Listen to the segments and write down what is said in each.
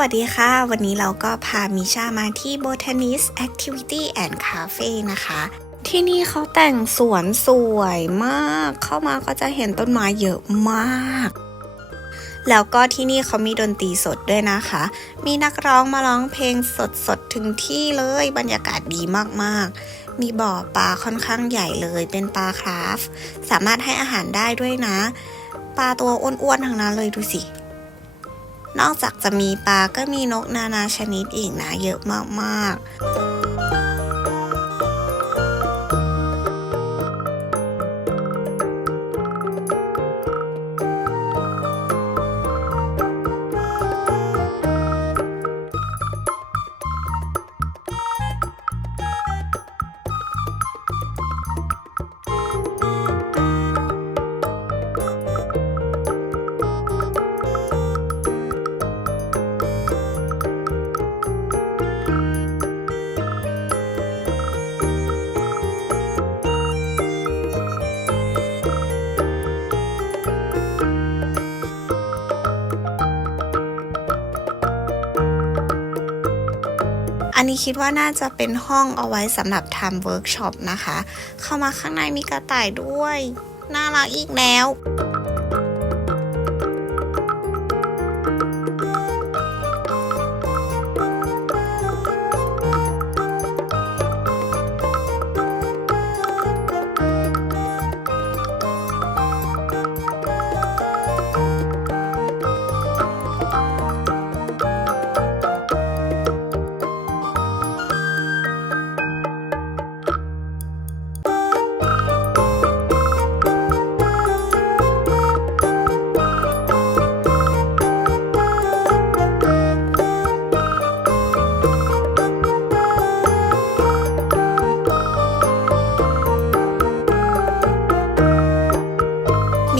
วัสดีค่ะวันนี้เราก็พามิชามาที่ Botanist Activity and Cafe นะคะที่นี่เขาแต่งสวนสวยมากเข้ามาก็จะเห็นต้นไม้เยอะมากแล้วก็ที่นี่เขามีดนตรีสดด้วยนะคะมีนักร้องมาร้องเพลงสดถึงที่เลยบรรยากาศดีมากๆมีบ่อปลาค่อนข้างใหญ่เลยเป็นปลาคราฟสามารถให้อาหารได้ด้วยนะปลาตัวอ้วนๆทั้งนั้นเลยดูสินอกจากจะมีปลาก็มีนกนานาชนิดอีกนะเยอะมากๆอันนี้คิดว่าน่าจะเป็นห้องเอาไว้สำหรับทำเวิร์กช็อปนะคะเข้ามาข้างในมีกระต่ายด้วยน่ารักอีกแล้ว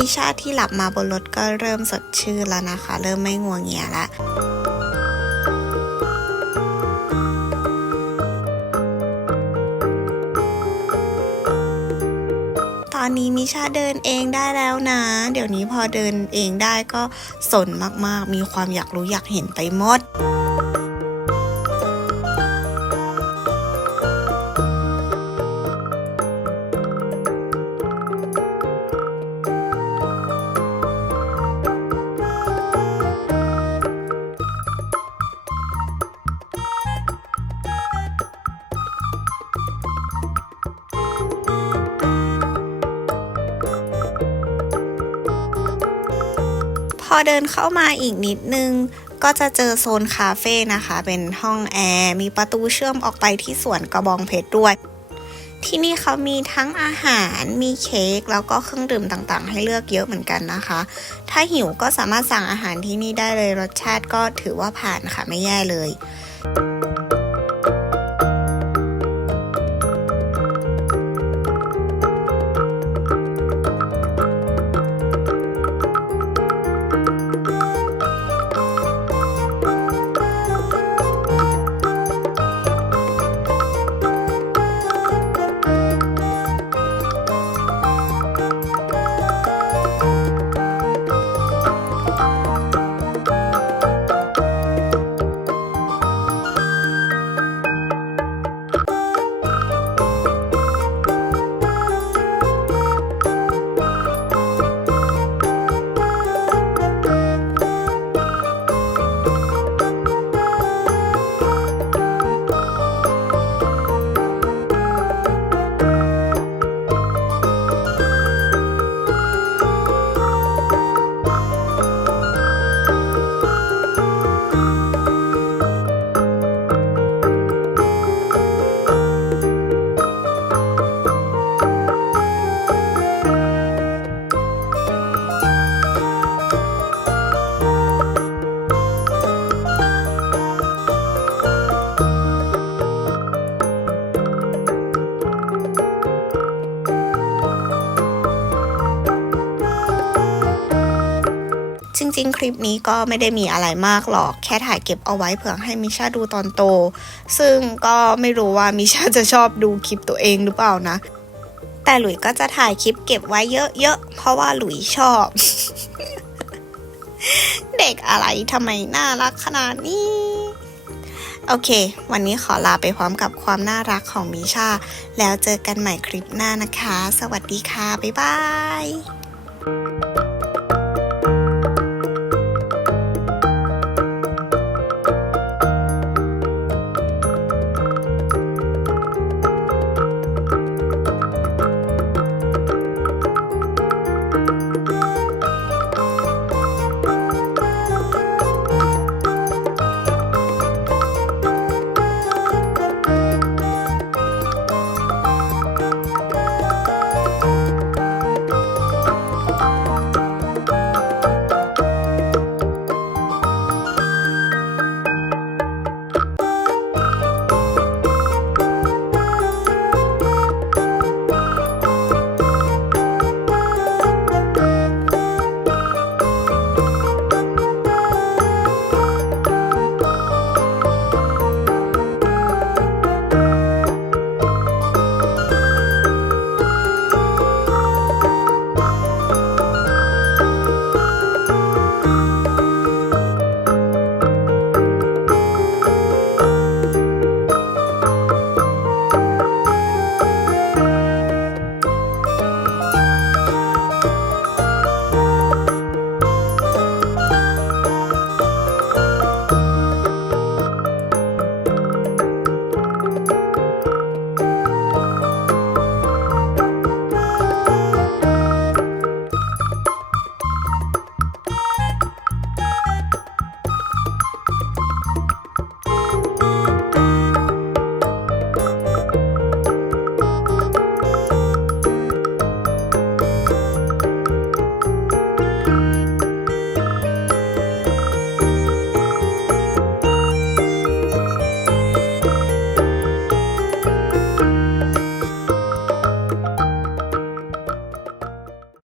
มิชาที่หลับมาบนรถก็เริ่มสดชื่นแล้วนะคะเริ่มไม่งัวเงียแล้วตอนนี้มิชาเดินเองได้แล้วนะเดี๋ยวนี้พอเดินเองได้ก็สนมากๆมีความอยากรู้อยากเห็นไปหมดพอเดินเข้ามาอีกนิดนึงก็จะเจอโซนคาเฟ่นะคะเป็นห้องแอร์มีประตูเชื่อมออกไปที่สวนกระบองเพชรด้วยที่นี่เขามีทั้งอาหารมีเค้กแล้วก็เครื่องดื่มต่างๆให้เลือกเยอะเหมือนกันนะคะถ้าหิวก็สามารถสั่งอาหารที่นี่ได้เลยรสชาติก็ถือว่าผ่านค่ะไม่แย่เลยจริงๆคลิปนี้ก็ไม่ได้มีอะไรมากหรอกแค่ถ่ายเก็บเอาไว้เผื่อให้มิชาดูตอนโตซึ่งก็ไม่รู้ว่ามิชาจะชอบดูคลิปตัวเองหรือเปล่านะ แต่หลุยก็จะถ่ายคลิปเก็บไว้เยอะๆเพราะว่าหลุยชอบ เด็กอะไรทำไมน่ารักขนาดนี้ โอเค วันนี้ขอลาไปพร้อมกับความน่ารักของมิชา แล้วเจอกันใหม่คลิปหน้านะคะ สวัสดีค่ะ บ๊ายบาย